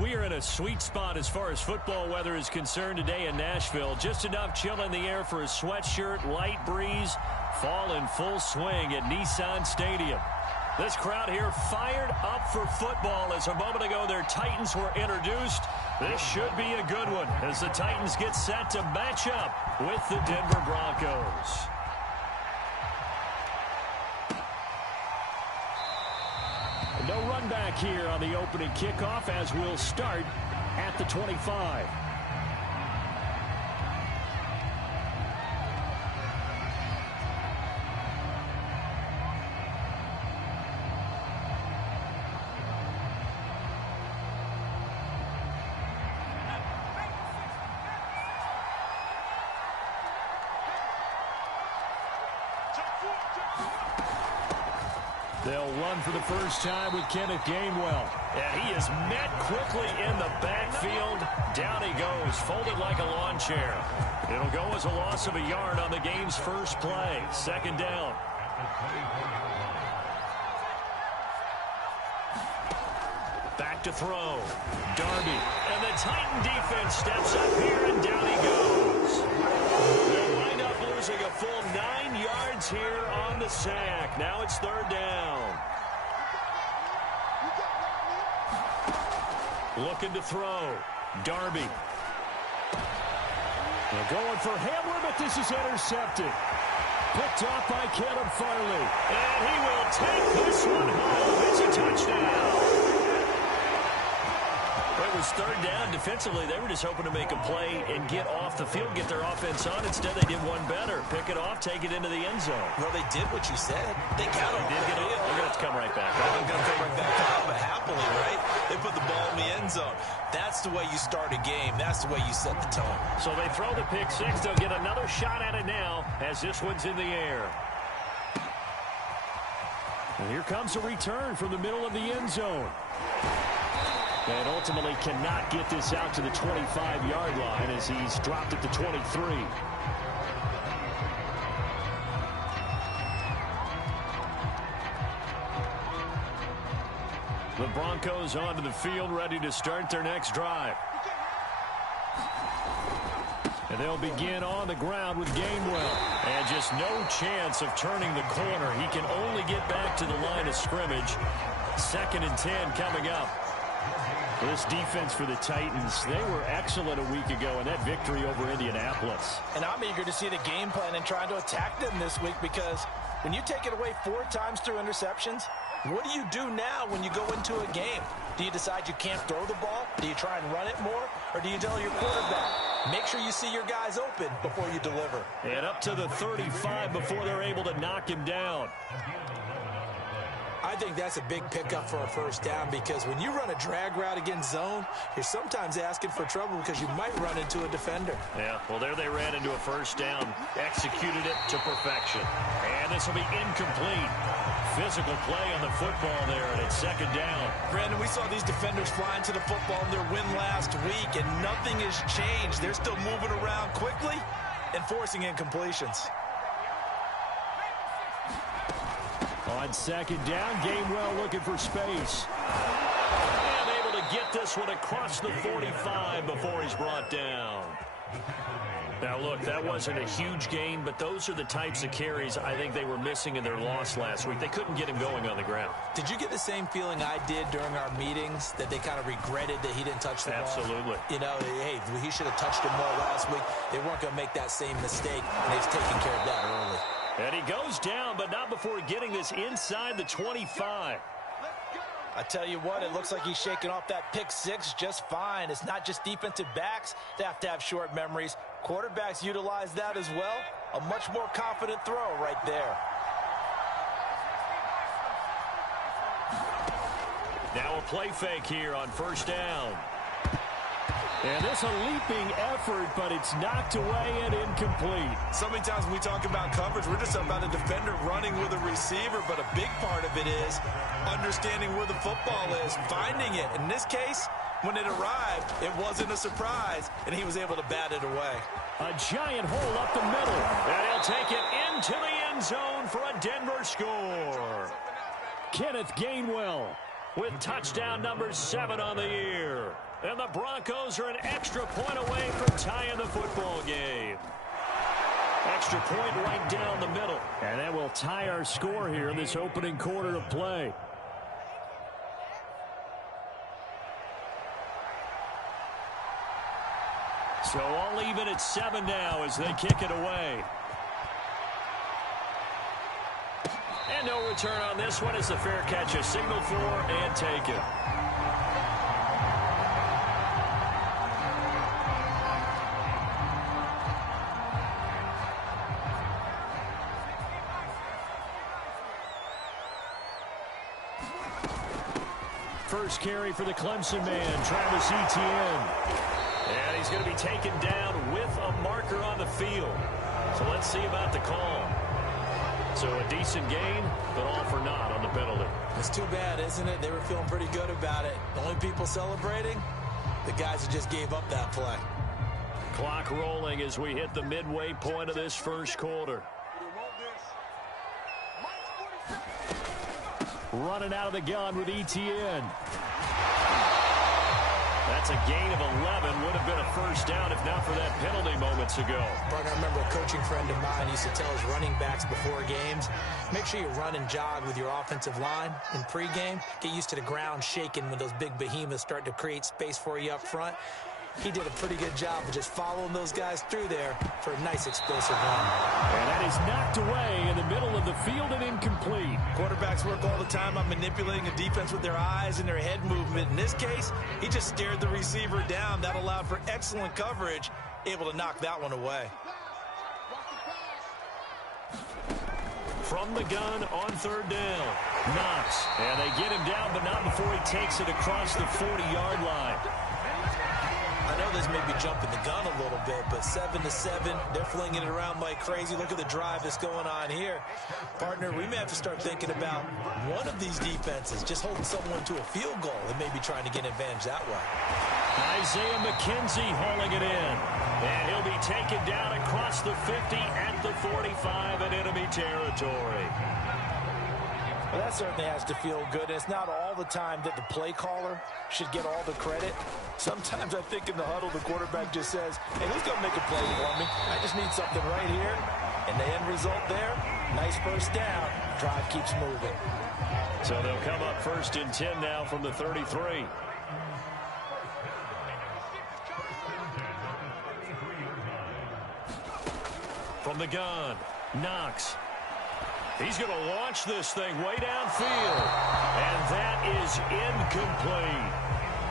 We are in a sweet spot as far as football weather is concerned today in Nashville. Just enough chill in the air for a sweatshirt, light breeze, fall in full swing at Nissan Stadium. This crowd here fired up for football as a moment ago their Titans were introduced. This should be a good one as the Titans get set to match up with the Denver Broncos. No run back here on the opening kickoff as we'll start at the 25. They'll run for the first time with Kenneth Gainwell. And he is met quickly in the backfield. Down he goes, folded like a lawn chair. It'll go as a loss of a yard on the game's first play. Second down. Back to throw. Darby. And the Titan defense steps up here, and down he goes. They'll wind up losing a full 9 yards here on the sack. Now it's third down. Looking to throw. Darby. They're going for Hamler, but this is intercepted. Picked off by Caleb Farley. And he will take this one home. It's a touchdown. It was third down. Defensively, they were just hoping to make a play and get off the field, get their offense on. Instead, they did one better. Pick it off, take it into the end zone. Well, they did what you said. They got off the field. They're going to have to come right back. They're going to come right back out, but happily, right? They put the ball in the end zone. That's the way you start a game. That's the way you set the tone. So they throw the pick six. They'll get another shot at it now as this one's in the air. And here comes a return from the middle of the end zone. And ultimately cannot get this out to the 25-yard line as he's dropped at the 23. The Broncos onto the field, ready to start their next drive. And they'll begin on the ground with Gainwell. And just no chance of turning the corner. He can only get back to the line of scrimmage. 2nd and 10 coming up. This defense for the Titans, they were excellent a week ago in that victory over Indianapolis. And I'm eager to see the game plan and trying to attack them this week because when you take it away 4 times through interceptions, what do you do now when you go into a game? Do you decide you can't throw the ball? Do you try and run it more? Or do you tell your quarterback, make sure you see your guys open before you deliver? And up to the 35 before they're able to knock him down. I think that's a big pickup for a first down because when you run a drag route against zone, you're sometimes asking for trouble because you might run into a defender. Yeah, well, there they ran into a first down, executed it to perfection. And this will be incomplete. Physical play on the football there, and it's 2nd down. Brandon, we saw these defenders flying to the football in their win last week, and nothing has changed. They're still moving around quickly and forcing incompletions. On 2nd down, Gainwell looking for space. And able to get this one across the 45 before he's brought down. Now, look, that wasn't a huge gain, but those are the types of carries I think they were missing in their loss last week. They couldn't get him going on the ground. Did you get the same feeling I did during our meetings, that they kind of regretted that he didn't touch the ball? Absolutely. You know, hey, he should have touched it more last week. They weren't going to make that same mistake, and they've taken care of that early. And he goes down, but not before getting this inside the 25. I tell you what, it looks like he's shaking off that pick six just fine. It's not just defensive backs that have to have short memories. Quarterbacks utilize that as well. A much more confident throw right there. Now a play fake here on 1st down. And this a leaping effort, but it's knocked away and incomplete. So many times when we talk about coverage, we're just about a defender running with a receiver, but a big part of it is understanding where the football is, finding it. In this case, when it arrived, it wasn't a surprise, and he was able to bat it away. A giant hole up the middle, and he'll take it into the end zone for a Denver score. Kenneth Gainwell with touchdown number 7 on the year. And the Broncos are an extra point away from tying the football game. Extra point right down the middle. And that will tie our score here in this opening quarter of play. So all even at 7 now as they kick it away. And no return on this one as the fair catch is signaled for and taken. First carry for the Clemson man, Travis Etienne. And he's going to be taken down with a marker on the field. So let's see about the call. So a decent gain, but all for naught on the penalty. It's too bad, isn't it? They were feeling pretty good about it. The only people celebrating, the guys who just gave up that play. Clock rolling as we hit the midway point of this first quarter. Running out of the gun with Etienne. That's a gain of 11. Would have been a first down if not for that penalty moments ago. Partner, I remember a coaching friend of mine used to tell his running backs before games, make sure you run and jog with your offensive line in pregame. Get used to the ground shaking when those big behemoths start to create space for you up front. He did a pretty good job of just following those guys through there for a nice explosive run. And that is knocked away in the middle of the field and incomplete. Quarterbacks work all the time on manipulating a defense with their eyes and their head movement. In this case, he just stared the receiver down. That allowed for excellent coverage, able to knock that one away. From the gun on third down, Knox. And they get him down, but not before he takes it across the 40-yard line. I know this may be jumping the gun a little bit, but 7-7, they're flinging it around like crazy. Look at the drive that's going on here. Partner, we may have to start thinking about one of these defenses just holding someone to a field goal and maybe trying to get an advantage that way. Isaiah McKenzie hauling it in. And he'll be taken down across the 50 at the 45 in enemy territory. Well, that certainly has to feel good. It's not all the time that the play caller should get all the credit. Sometimes I think in the huddle, the quarterback just says, hey, who's going to make a play for me? I just need something right here. And the end result there, nice first down. Drive keeps moving. So they'll come up 1st and 10 now from the 33. From the gun, Knox. He's going to launch this thing way downfield. And that is incomplete.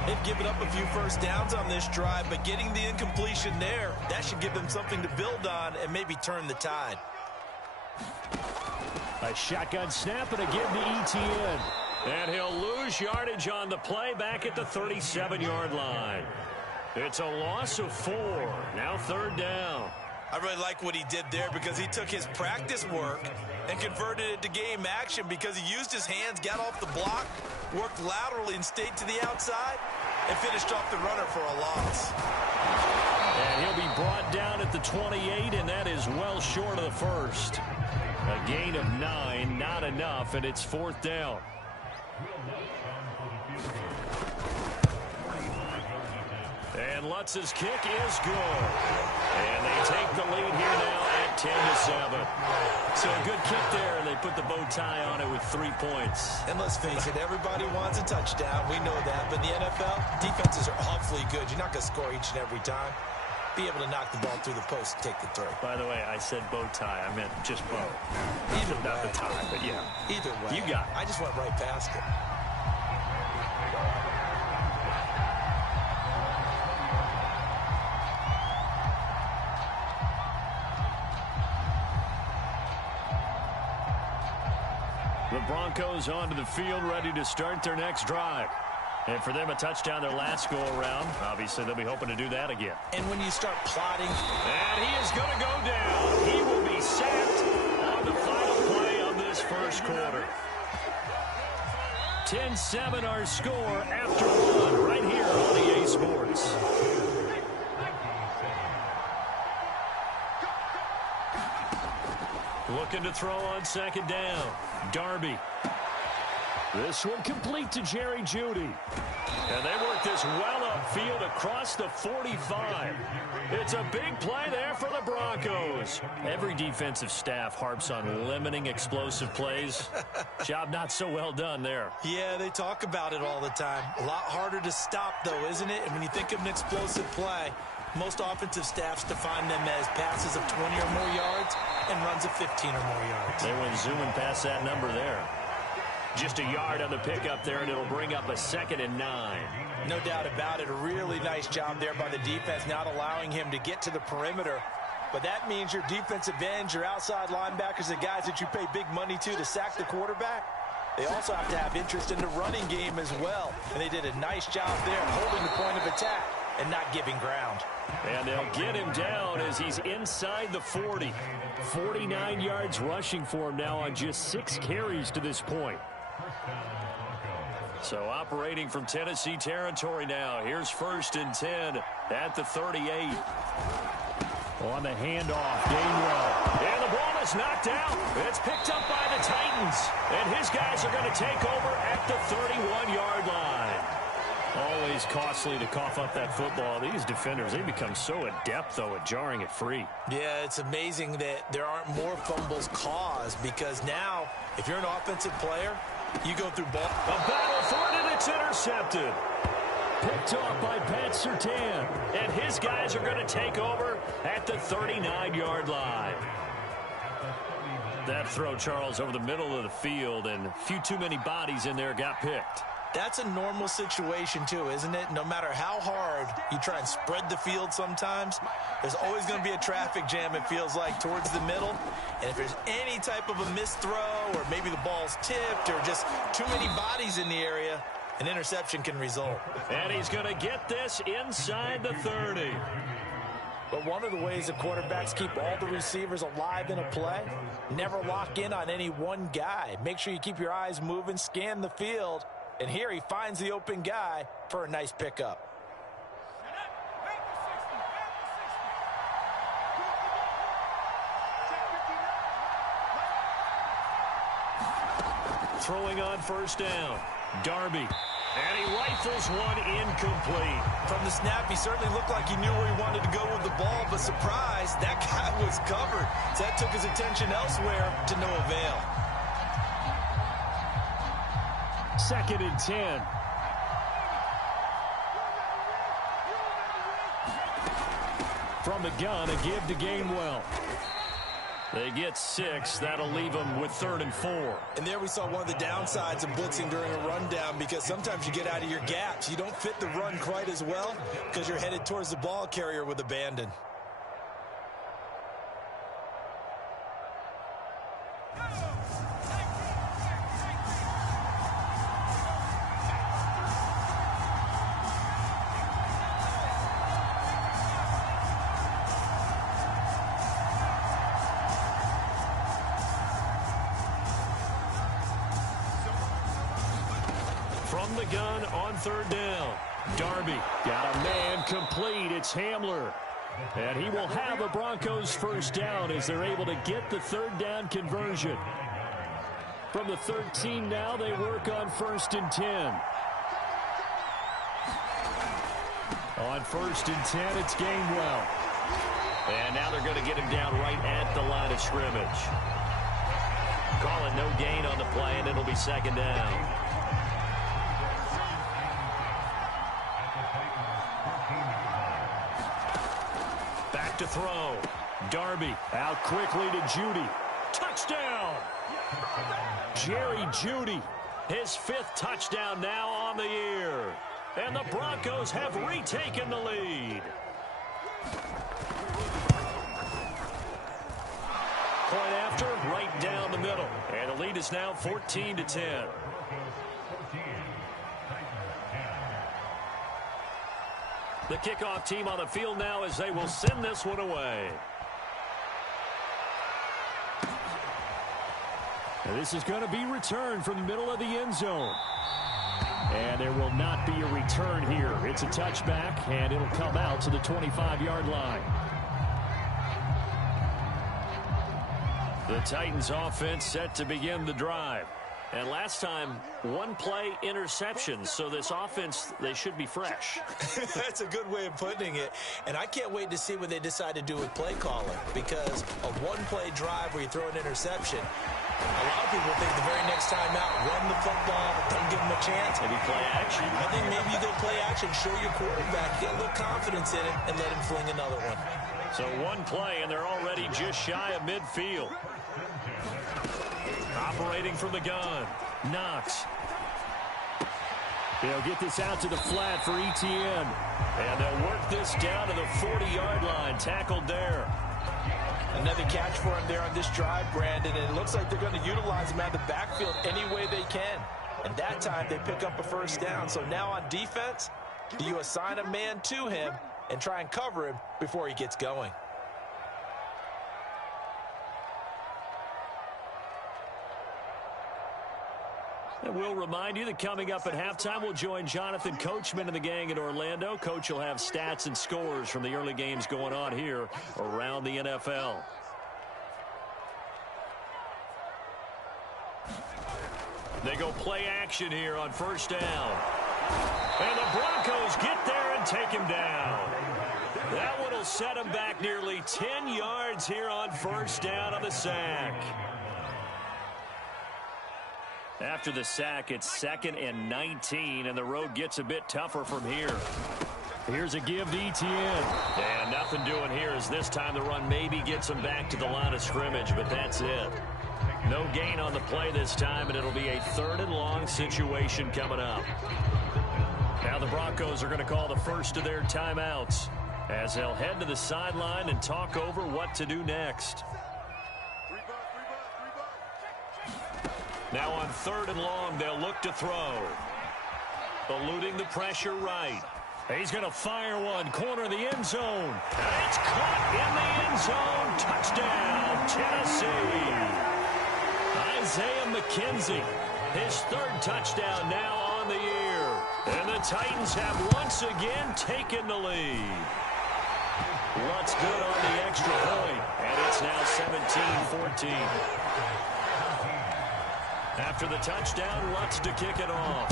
They've given up a few first downs on this drive, but getting the incompletion there, that should give them something to build on and maybe turn the tide. A shotgun snap and again to Etienne. And he'll lose yardage on the play back at the 37-yard line. It's a loss of 4. Now 3rd down. I really like what he did there because he took his practice work and converted it to game action because he used his hands, got off the block, worked laterally and stayed to the outside, and finished off the runner for a loss. And he'll be brought down at the 28, and that is well short of the first. A gain of 9, not enough, and it's 4th down. And Lutz's kick is good. And they take the lead here now at 10-7. So a good kick there, and they put the bow tie on it with 3 points. And let's face it, everybody wants a touchdown. We know that. But in the NFL, defenses are awfully good. You're not going to score each and every time. Be able to knock the ball through the post and take the throw. By the way, I said bow tie. I meant just bow. Either way. Not the tie, but yeah. Either way. You got it. I just went right past it. The Broncos onto the field, ready to start their next drive. And for them, a touchdown their last go-around. Obviously, they'll be hoping to do that again. And when you start plotting... And he is going to go down. He will be sacked on the final play of this first quarter. 10-7 our score after 1 right here on EA Sports. Looking to throw on 2nd down. Darby. This one complete to Jerry Jeudy. And they work this well upfield across the 45. It's a big play there for the Broncos. Every defensive staff harps on limiting explosive plays. Job not so well done there. Yeah, they talk about it all the time. A lot harder to stop, though, isn't it? And when you think of an explosive play, most offensive staffs define them as passes of 20 or more yards and runs of 15 or more yards. They went zooming past that number there. Just a yard on the pickup there, and it'll bring up a 2nd and 9. No doubt about it. A really nice job there by the defense, not allowing him to get to the perimeter. But that means your defensive ends, your outside linebackers, the guys that you pay big money to sack the quarterback, they also have to have interest in the running game as well. And they did a nice job there holding the point of attack and not giving ground. And they'll get him down as he's inside the 40. 49 yards rushing for him now on just 6 carries to this point. So operating from Tennessee territory now. Here's 1st and 10 at the 38. On the handoff, Gainwell. And the ball is knocked out. It's picked up by the Titans. And his guys are going to take over at the 31-yard line. Always costly to cough up that football. These defenders, they become so adept, though, at jarring it free. Yeah, it's amazing that there aren't more fumbles caused because now, if you're an offensive player, you go through ball. A battle for it, and it's intercepted. Picked off by Pat Surtain. And his guys are going to take over at the 39-yard line. That throw, Charles, over the middle of the field, and a few too many bodies in there got picked. That's a normal situation, too, isn't it? No matter how hard you try and spread the field sometimes, there's always going to be a traffic jam, it feels like, towards the middle. And if there's any type of a missed throw or maybe the ball's tipped or just too many bodies in the area, an interception can result. And he's going to get this inside the 30. But one of the ways the quarterbacks keep all the receivers alive in a play, never lock in on any one guy. Make sure you keep your eyes moving, scan the field. And here he finds the open guy for a nice pickup. Throwing on 1st down. Darby. And he rifles one incomplete. From the snap, he certainly looked like he knew where he wanted to go with the ball, but surprise, that guy was covered. So that took his attention elsewhere to no avail. 2nd and 10. From the gun, a give to Gainwell. They get 6. That'll leave them with 3rd and 4. And there we saw one of the downsides of blitzing during a rundown because sometimes you get out of your gaps. You don't fit the run quite as well because you're headed towards the ball carrier with abandon. From the gun on 3rd down. Darby got a man complete. It's Hamler. And he will have a Broncos 1st down as they're able to get the 3rd down conversion. From the 13 now, they work on 1st and 10. On 1st and 10, it's Gainwell. And now they're going to get him down right at the line of scrimmage. Calling no gain on the play, and it'll be 2nd down. Back to throw. Darby out quickly to Jeudy. Touchdown! Jerry Jeudy, his 5th touchdown now on the year. And the Broncos have retaken the lead. Point after, right down the middle. And the lead is now 14-10. The kickoff team on the field now as they will send this one away. And this is going to be returned from the middle of the end zone. And there will not be a return here. It's a touchback, and it'll come out to the 25-yard line. The Titans offense set to begin the drive. And last time, one play interception. So this offense, they should be fresh. That's a good way of putting it. And I can't wait to see what they decide to do with play calling, because a one-play drive where you throw an interception, a lot of people think the very next time out, run the football, don't give them a chance. Maybe play action. I think maybe you go play action, show your quarterback, get a little confidence in it, and let him fling another one. So one play, and they're already just shy of midfield. Operating from the gun. Knox. They'll get this out to the flat for Etienne. And they'll work this down to the 40-yard line. Tackled there. Another catch for him there on this drive, Brandon. And it looks like they're going to utilize him out of the backfield any way they can. And that time they pick up a first down. So now on defense, do you assign a man to him and try and cover him before he gets going? And we'll remind you that coming up at halftime, we'll join Jonathan Coachman and the gang in Orlando. Coach will have stats and scores from the early games going on here around the NFL. They go play action here on first down. And the Broncos get there and take him down. That one will set him back nearly 10 yards here on first down on the sack. After the sack, it's 2nd and 19, and the road gets a bit tougher from here. Here's a give to Etienne. And nothing doing here as this time the run maybe gets him back to the line of scrimmage, but that's it. No gain on the play this time, and it'll be a 3rd and long situation coming up. Now the Broncos are going to call the first of their timeouts as they'll head to the sideline and talk over what to do next. Now on 3rd and long, they'll look to throw. Eluding the pressure right. He's going to fire one, corner of the end zone. And it's caught in the end zone. Touchdown, Tennessee. Isaiah McKenzie, his 3rd touchdown now on the year. And the Titans have once again taken the lead. Lutz good on the extra point, and it's now 17-14. After the touchdown, Lutz to kick it off.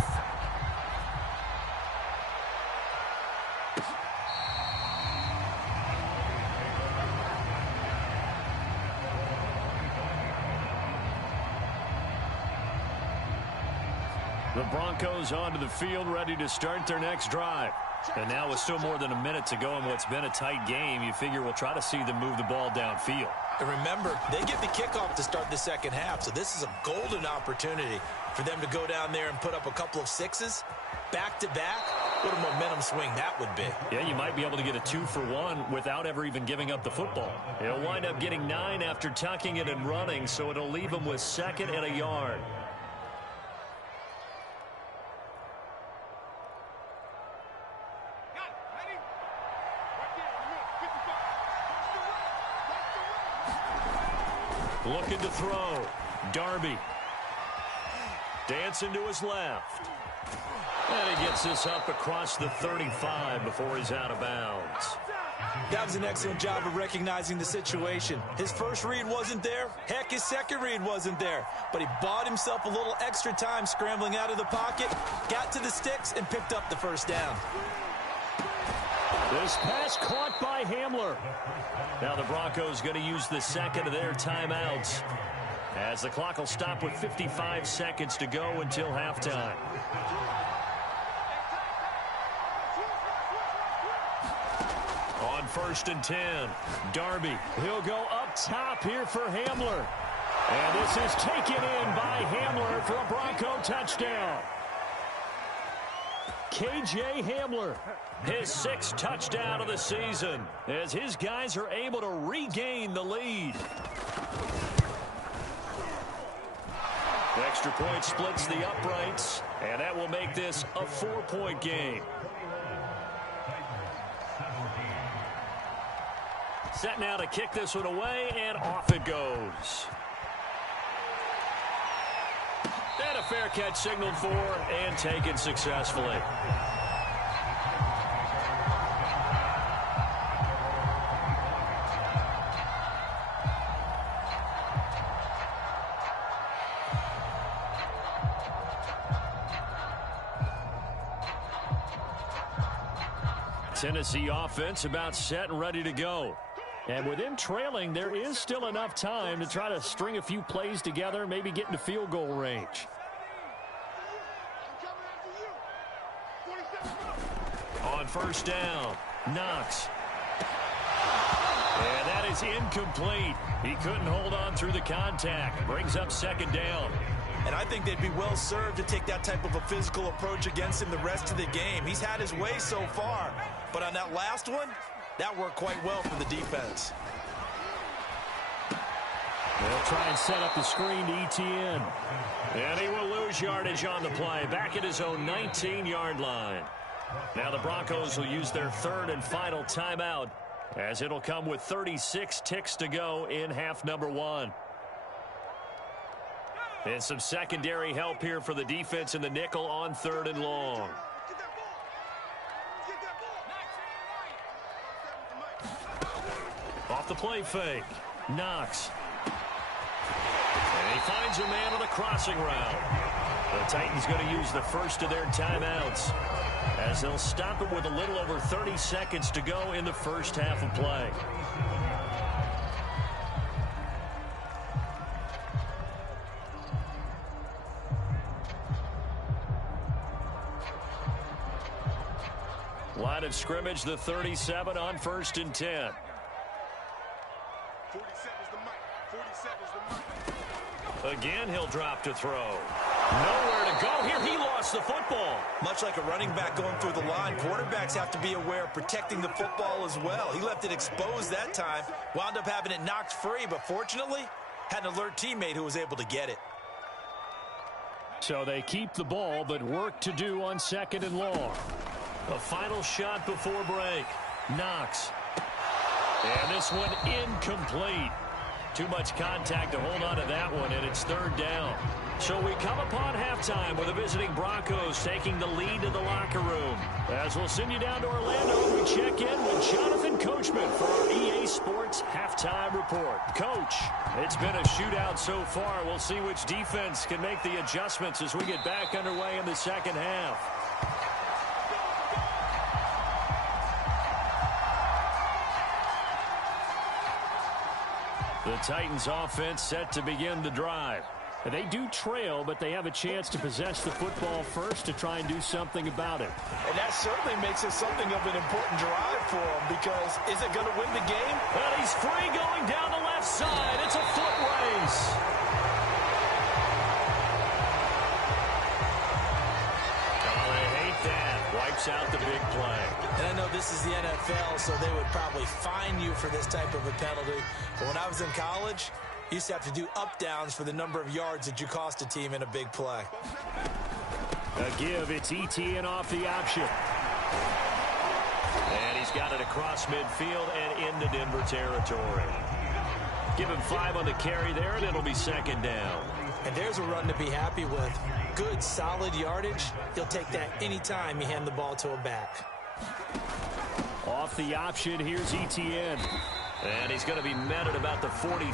The Broncos onto the field, ready to start their next drive. And now with still more than a minute to go in what's been a tight game, you figure we'll try to see them move the ball downfield. And remember, they get the kickoff to start the second half, so this is a golden opportunity for them to go down there and put up a couple of sixes back-to-back. What a momentum swing that would be. Yeah, you might be able to get a 2-for-1 without ever even giving up the football. He'll wind up getting 9 after tucking it and running, so it'll leave him with 2nd and a yard. Looking to throw. Darby. Dancing to his left. And he gets this up across the 35 before he's out of bounds. That was an excellent job of recognizing the situation. His first read wasn't there. Heck, his second read wasn't there. But he bought himself a little extra time scrambling out of the pocket, got to the sticks, and picked up the first down. This pass caught by Hamler. Now the Broncos going to use the second of their timeouts as the clock will stop with 55 seconds to go until halftime. On 1st and 10, Darby. He'll go up top here for Hamler. And this is taken in by Hamler for a Bronco touchdown. K.J. Hamler, his 6th touchdown of the season, as his guys are able to regain the lead. The extra point splits the uprights, and that will make this a 4-point game. Set now to kick this one away, and off it goes. And a fair catch signaled for and taken successfully. Tennessee offense about set and ready to go. And with them trailing, there is still enough time to try to string a few plays together, maybe get into field goal range. On first down, Knox. And that is incomplete. He couldn't hold on through the contact. Brings up second down. And I think they'd be well served to take that type of a physical approach against him the rest of the game. He's had his way so far. But on that last one, that worked quite well for the defense. They'll try and set up the screen to ETN. And he will lose yardage on the play. Back at his own 19-yard line. Now the Broncos will use their third and final timeout, as it'll come with 36 ticks to go in half number one. And some secondary help here for the defense in the nickel on third and long. Off the play fake, Knox. And he finds a man on the crossing route. The Titans going to use the first of their timeouts, as they'll stop it with a little over 30 seconds to go in the first half of play. Line of scrimmage, the 37 on first and 10. 47's the mic. 47's the mic. Again, he'll drop to throw. Nowhere to go here. He lost the football. Much like a running back going through the line, quarterbacks have to be aware of protecting the football as well. He left it exposed that time, wound up having it knocked free, but fortunately, had an alert teammate who was able to get it. So they keep the ball, but work to do on second and long. A final shot before break. Knox. And this one incomplete. Too much contact to hold on to that one, and it's third down. So we come upon halftime with the visiting Broncos taking the lead to the locker room. As we'll send you down to Orlando, we check in with Jonathan Coachman for our EA Sports Halftime Report. Coach, it's been a shootout so far. We'll see which defense can make the adjustments as we get back underway in the second half. The Titans offense set to begin the drive. They do trail, but they have a chance to possess the football first to try and do something about it. And that certainly makes it something of an important drive for them, because is it going to win the game? Well, he's free going down the left side. It's a foot race. Oh, I hate that. Wipes out the big play. And I know this is the NFL, so they would probably fine you for this type of a penalty. But when I was in college, you used to have to do up-downs for the number of yards that you cost a team in a big play. A give, it's ETN off the option. And he's got it across midfield and into Denver territory. Give him 5 on the carry there, and it'll be second down. And there's a run to be happy with. Good, solid yardage. He'll take that anytime you hand the ball to a back. Off the option, here's ETN. And he's going to be met at about the 43.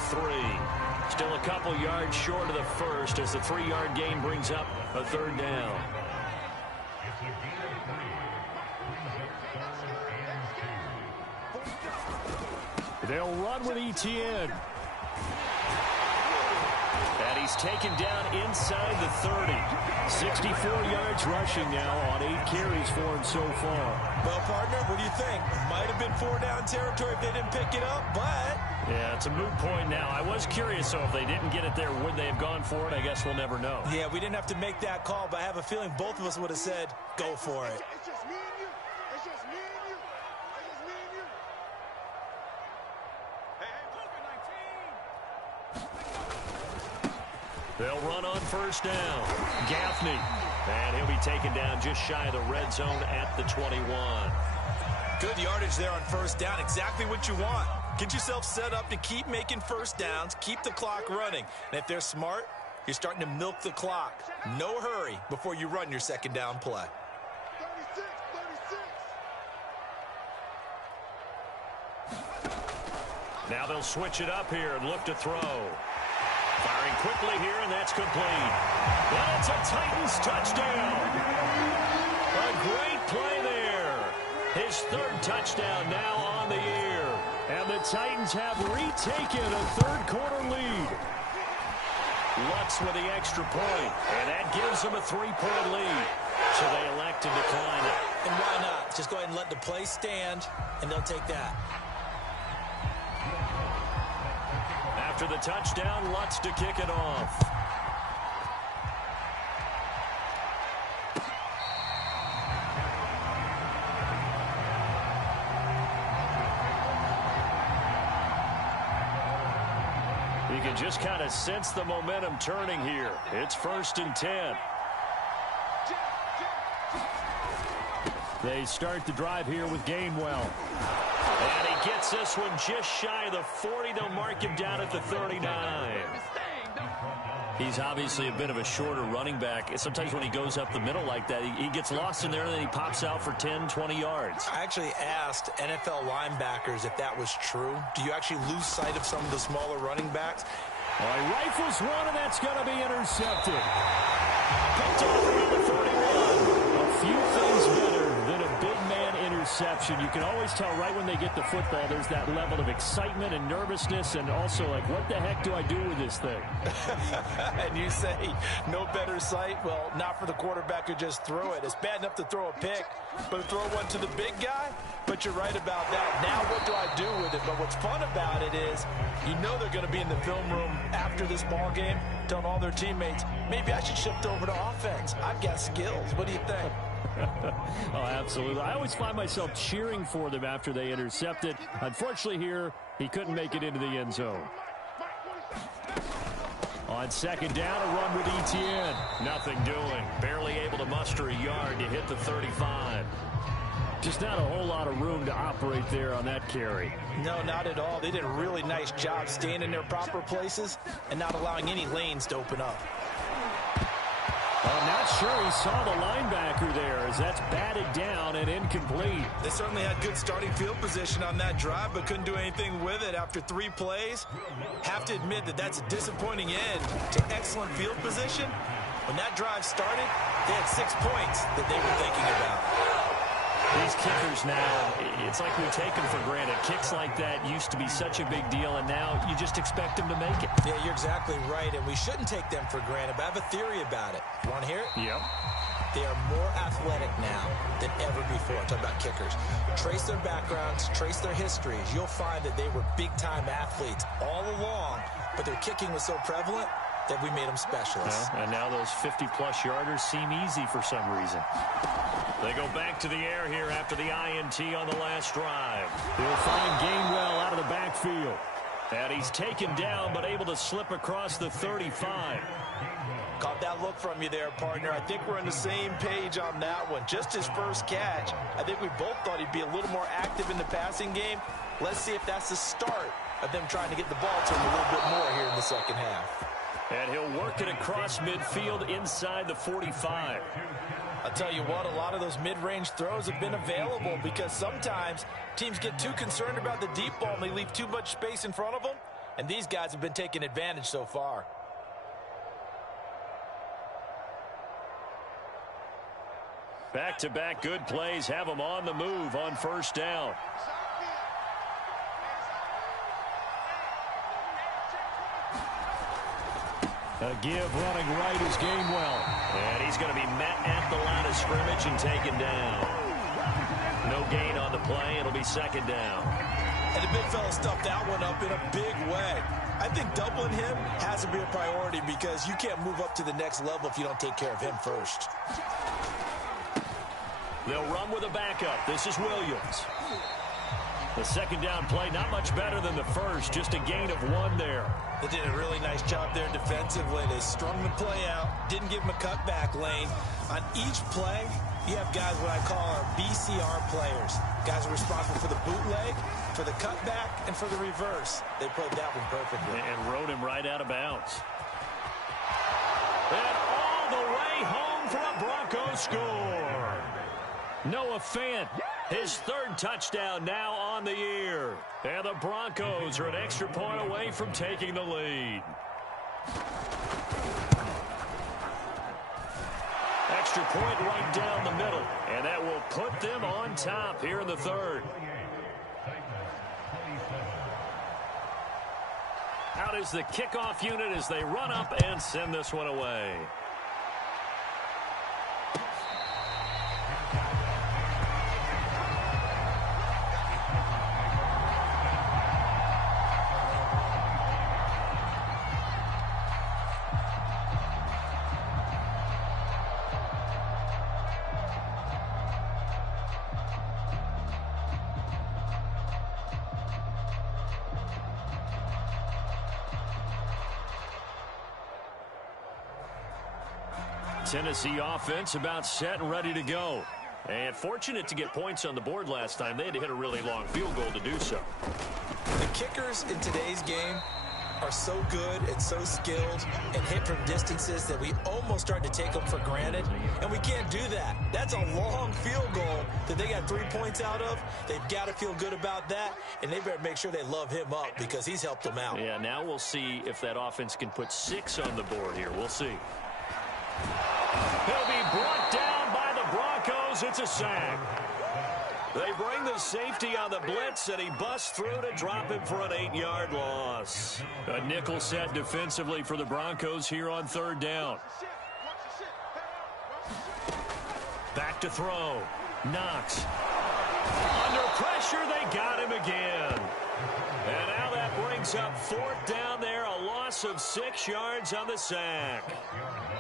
Still a couple yards short of the first as the 3-yard gain brings up a third down. They'll run with ETN. And he's taken down inside the 30. 64 yards rushing now on 8 carries for him so far. Well, partner, what do you think? Might have been 4-down territory if they didn't pick it up, but... Yeah, it's a moot point now. I was curious, so if they didn't get it there, would they have gone for it? I guess we'll never know. Yeah, we didn't have to make that call, but I have a feeling both of us would have said, go for it. It's just me and you. It's just me and you. It's just me and you. Hey, They'll run on first down. Gaffney. And he'll be taken down just shy of the red zone at the 21. Good yardage there on first down. Exactly what you want. Get yourself set up to keep making first downs, keep the clock running. And if they're smart, you're starting to milk the clock. No hurry before you run your second down play. 36. Now they'll switch it up here and look to throw. Firing quickly here, and that's complete. Well, it's a Titans touchdown. A great play there. His third touchdown now on the year. And the Titans have retaken a third-quarter lead. Lutz with the extra point, and that gives them a 3-point lead. So they elect to decline it. And why not? Just go ahead and let the play stand, and they'll take that. After the touchdown, Lutz to kick it off. You can just kind of sense the momentum turning here. It's 1st and 10. They start the drive here with Gainwell. And he gets this one just shy of the 40. They'll mark him down at the 39. He's obviously a bit of a shorter running back. Sometimes when he goes up the middle like that, he gets lost in there and then he pops out for 10, 20 yards. I actually asked NFL linebackers if that was true. Do you actually lose sight of some of the smaller running backs? Well, he rifles one, and that's going to be intercepted. Picked off around the 41. A few things better than a big man interception. You can always tell right when they get the football, there's that level of excitement and nervousness, and also like, what the heck do I do with this thing? And you say, no better sight? Well, not for the quarterback who just threw it. It's bad enough to throw a pick, but throw one to the big guy? But you're right about that. Now what do I do with it? But what's fun about it is you know they're going to be in the film room after this ball game telling all their teammates, maybe I should shift over to offense. I've got skills. What do you think? Oh, absolutely. I always find myself cheering for them after they intercept it. Unfortunately here, he couldn't make it into the end zone. On 2nd down, a run with Etienne. Nothing doing. Barely able to muster a yard to hit the 35. Just not a whole lot of room to operate there on that carry. No, not at all. They did a really nice job staying in their proper places and not allowing any lanes to open up. I'm not sure he saw the linebacker there as that's batted down and incomplete. They certainly had good starting field position on that drive, but couldn't do anything with it after 3 plays. Have to admit that that's a disappointing end to excellent field position. When that drive started, they had 6 points that they were thinking about. These kickers now, it's like we take them for granted. Kicks like that used to be such a big deal, and now you just expect them to make it. Yeah, you're exactly right, and we shouldn't take them for granted, but I have a theory about it. You want to hear it? Yep. They are more athletic now than ever before. Talk about kickers. Trace their backgrounds, trace their histories. You'll find that they were big-time athletes all along, but their kicking was so prevalent that we made them specialists. Yeah, and now those 50-plus yarders seem easy for some reason. They go back to the air here after the INT on the last drive. They'll find Gainwell out of the backfield. And he's taken down but able to slip across the 35. Caught that look from you there, partner. I think we're on the same page on that one. Just his first catch. I think we both thought he'd be a little more active in the passing game. Let's see if that's the start of them trying to get the ball to him a little bit more here in the second half. And he'll work it across midfield inside the 45. I'll tell you what, a lot of those mid-range throws have been available because sometimes teams get too concerned about the deep ball and they leave too much space in front of them. And these guys have been taking advantage so far. Back-to-back good plays have them on the move on 1st down. A give running right is Gainwell. And he's going to be met at the line of scrimmage and taken down. No gain on the play. It'll be 2nd down. And the big fella stuffed that one up in a big way. I think doubling him has to be a priority because you can't move up to the next level if you don't take care of him first. They'll run with a backup. This is Williams. The 2nd down play, not much better than the first, just a gain of 1 there. They did a really nice job there defensively. They strung the play out, didn't give him a cutback lane. On each play, you have guys what I call our BCR players. Guys are responsible for the bootleg, for the cutback, and for the reverse. They played that one perfectly. And rode him right out of bounds. And all the way home for a Broncos score. Noah Fant, his 3rd touchdown now on the year. And the Broncos are an extra point away from taking the lead. Extra point right down the middle. And that will put them on top here in the third. Out is the kickoff unit as they run up and send this one away. Tennessee offense about set and ready to go. And fortunate to get points on the board last time. They had to hit a really long field goal to do so. The kickers in today's game are so good and so skilled and hit from distances that we almost start to take them for granted. And we can't do that. That's a long field goal that they got 3 points out of. They've got to feel good about that, and they better make sure they love him up because he's helped them out. Yeah, now we'll see if that offense can put 6 on the board here. We'll see. He'll be brought down by the Broncos. It's a sack. They bring the safety on the blitz, and he busts through to drop him for an 8-yard loss. A nickel set defensively for the Broncos here on third down. Back to throw. Knox. Under pressure, they got him again. And now that brings up fourth down there, a loss of 6 yards on the sack.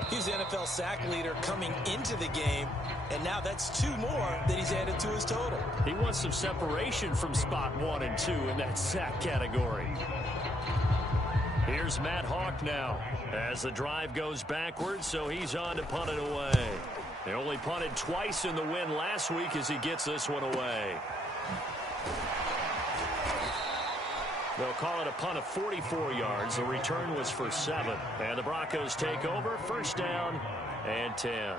He's the NFL sack leader coming into the game, and now that's 2 more that he's added to his total. He wants some separation from spot 1 and 2 in that sack category. Here's Matt Hawk now as the drive goes backwards, so he's on to punt it away. They only punted twice in the win last week as he gets this one away. They'll call it a punt of 44 yards. The return was for 7. And the Broncos take over. First down and 10.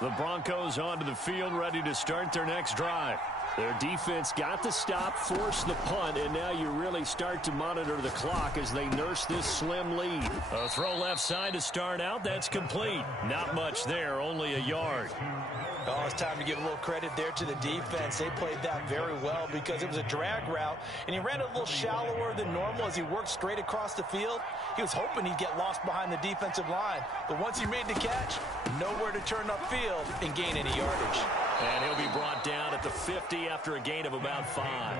The Broncos onto the field, ready to start their next drive. Their defense got the stop, forced the punt, and now you really start to monitor the clock as they nurse this slim lead. A throw left side to start out. That's complete. Not much there, only a yard. Oh, it's time to give a little credit there to the defense. They played that very well because it was a drag route, and he ran a little shallower than normal as he worked straight across the field. He was hoping he'd get lost behind the defensive line, but once he made the catch, nowhere to turn upfield and gain any yardage. And he'll be brought down at the 50 after a gain of about 5.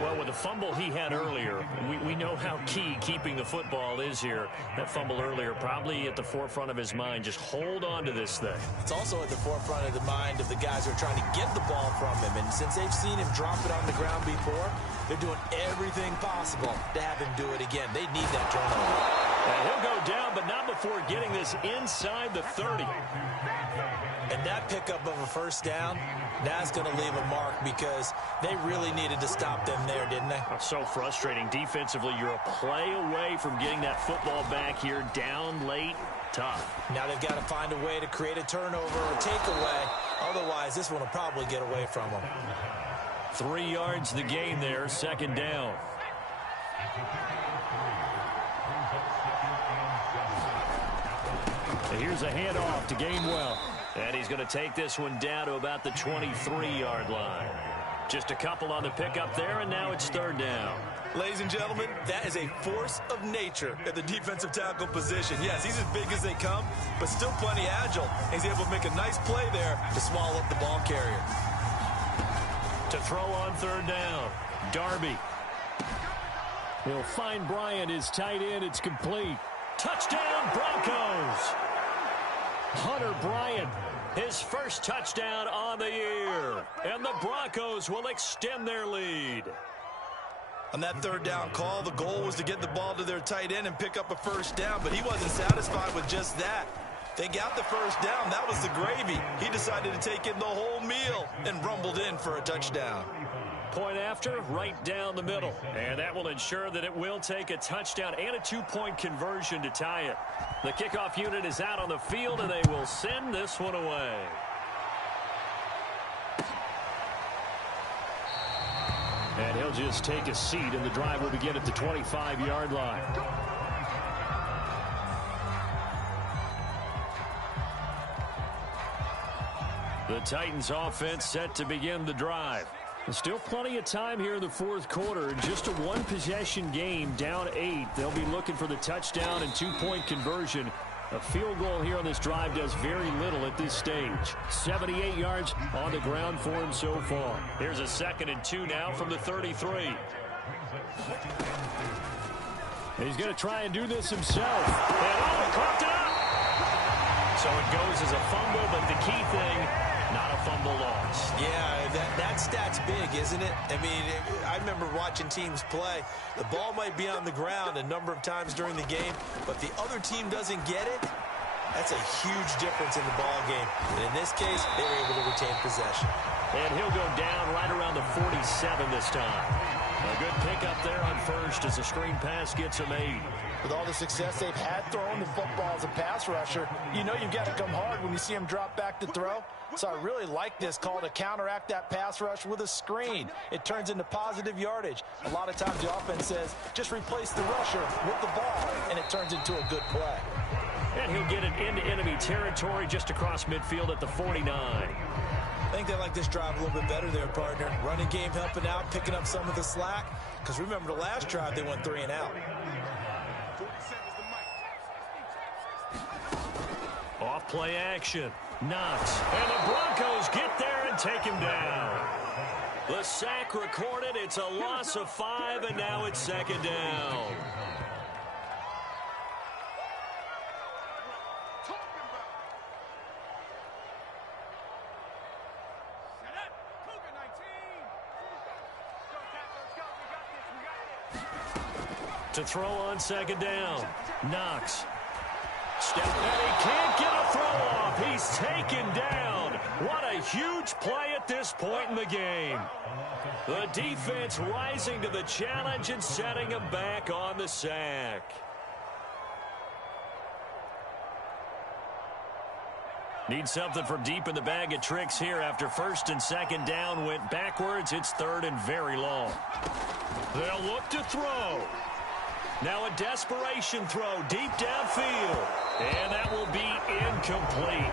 Well, with the fumble he had earlier, we know how key keeping the football is here. That fumble earlier probably at the forefront of his mind. Just hold on to this thing. It's also at the forefront of the mind of the guys who are trying to get the ball from him. And since they've seen him drop it on the ground before, they're doing everything possible to have him do it again. They need that turnover. And he'll go down, but not before getting this inside the 30. And that pickup of a first down, that's going to leave a mark because they really needed to stop them there, didn't they? So frustrating. Defensively, you're a play away from getting that football back here down late. Tough. Now they've got to find a way to create a turnover or takeaway. Otherwise, this one will probably get away from them. 3 yards the gain there, second down. And here's a handoff to Gainwell. And he's going to take this one down to about the 23-yard line. Just a couple on the pickup there, and now it's third down. Ladies and gentlemen, that is a force of nature at the defensive tackle position. Yes, he's as big as they come, but still plenty agile. He's able to make a nice play there to swallow up the ball carrier. To throw on third down, Darby. He'll find Bryant, his tight end. It's complete. Touchdown, Broncos. Hunter Bryant, his first touchdown on the year. And the Broncos will extend their lead. On that third down call, the goal was to get the ball to their tight end and pick up a first down, but he wasn't satisfied with just that. They got the first down. That was the gravy. He decided to take in the whole meal and rumbled in for a touchdown. Point after, right down the middle. And that will ensure that it will take a touchdown and a 2-point conversion to tie it. The kickoff unit is out on the field, and they will send this one away. And he'll just take a seat, and the drive will begin at the 25-yard line. The Titans offense set to begin the drive. There's still plenty of time here in the fourth quarter. Just a one-possession game, down 8. They'll be looking for the touchdown and two-point conversion. A field goal here on this drive does very little at this stage. 78 yards on the ground for him so far. Here's a 2nd and 2 now from the 33. He's going to try and do this himself. And he caught it up. So it goes as a fumble, but the key thing, not a fumble loss. Yeah, that stat's big, isn't it? I mean, I remember watching teams play. The ball might be on the ground a number of times during the game, but the other team doesn't get it. That's a huge difference in the ball game. And in this case, they were able to retain possession. And he'll go down right around the 47 this time. A good pickup there on first as the screen pass gets him 8. With all the success they've had throwing the football as a pass rusher, you know you've got to come hard when you see him drop back to throw. So I really like this call to counteract that pass rush with a screen. It turns into positive yardage. A lot of times the offense says, just replace the rusher with the ball, and it turns into a good play. And he'll get it into enemy territory just across midfield at the 49. I think they like this drive a little bit better there, partner. Running game helping out, picking up some of the slack. Because remember the last drive, they went 3 and out. Off play action. Knox. And the Broncos get there and take him down. The sack recorded. It's a loss of 5, and now it's 2nd down. To throw on 2nd down. Knox. Step and he can't get a throw off. He's taken down. What a huge play at this point in the game. The defense rising to the challenge and setting him back on the sack. Need something from deep in the bag of tricks here after 1st and 2nd down went backwards. It's 3rd and very long. They'll look to throw. Now a desperation throw deep downfield. And that will be incomplete.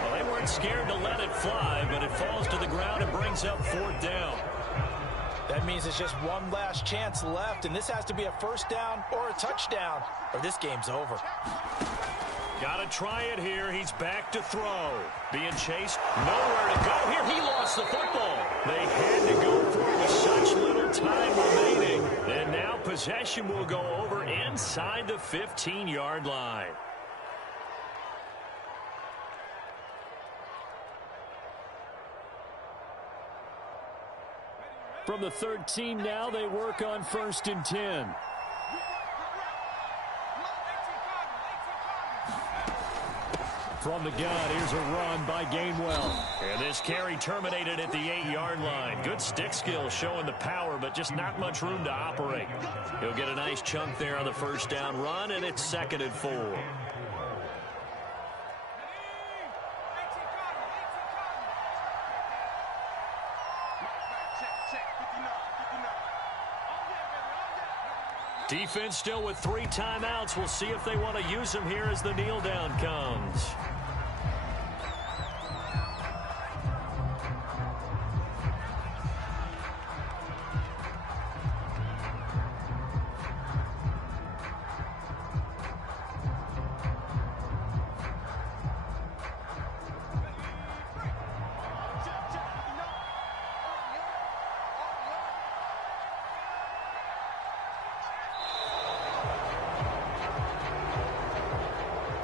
Well, they weren't scared to let it fly, but it falls to the ground and brings up 4th down. That means it's just one last chance left, and this has to be a 1st down or a touchdown, or this game's over. Got to try it here. He's back to throw. Being chased. Nowhere to go here. He lost the football. They had to go for it with such little time remaining. And now possession will go over inside the 15-yard line. From the 13 now, they work on 1st and 10. From the gun, here's a run by Gainwell. And this carry terminated at the 8-yard line. Good stick skill showing the power, but just not much room to operate. He'll get a nice chunk there on the 1st down run, and it's 2nd and 4. Defense still with 3 timeouts. We'll see if they want to use them here as the kneel down comes.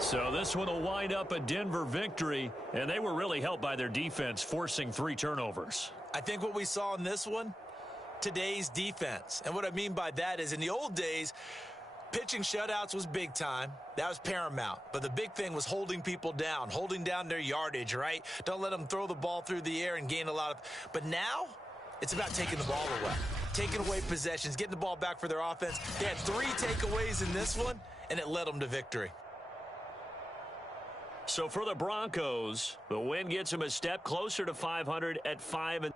So this one will wind up a Denver victory, and they were really helped by their defense, forcing 3 turnovers. I think what we saw in this one, today's defense. And what I mean by that is in the old days, pitching shutouts was big time. That was paramount. But the big thing was holding people down, holding down their yardage, right? Don't let them throw the ball through the air and gain a lot of. But now, it's about taking the ball away, taking away possessions, getting the ball back for their offense. They had 3 takeaways in this one, and it led them to victory. So for the Broncos, the win gets them a step closer to 500 at 5.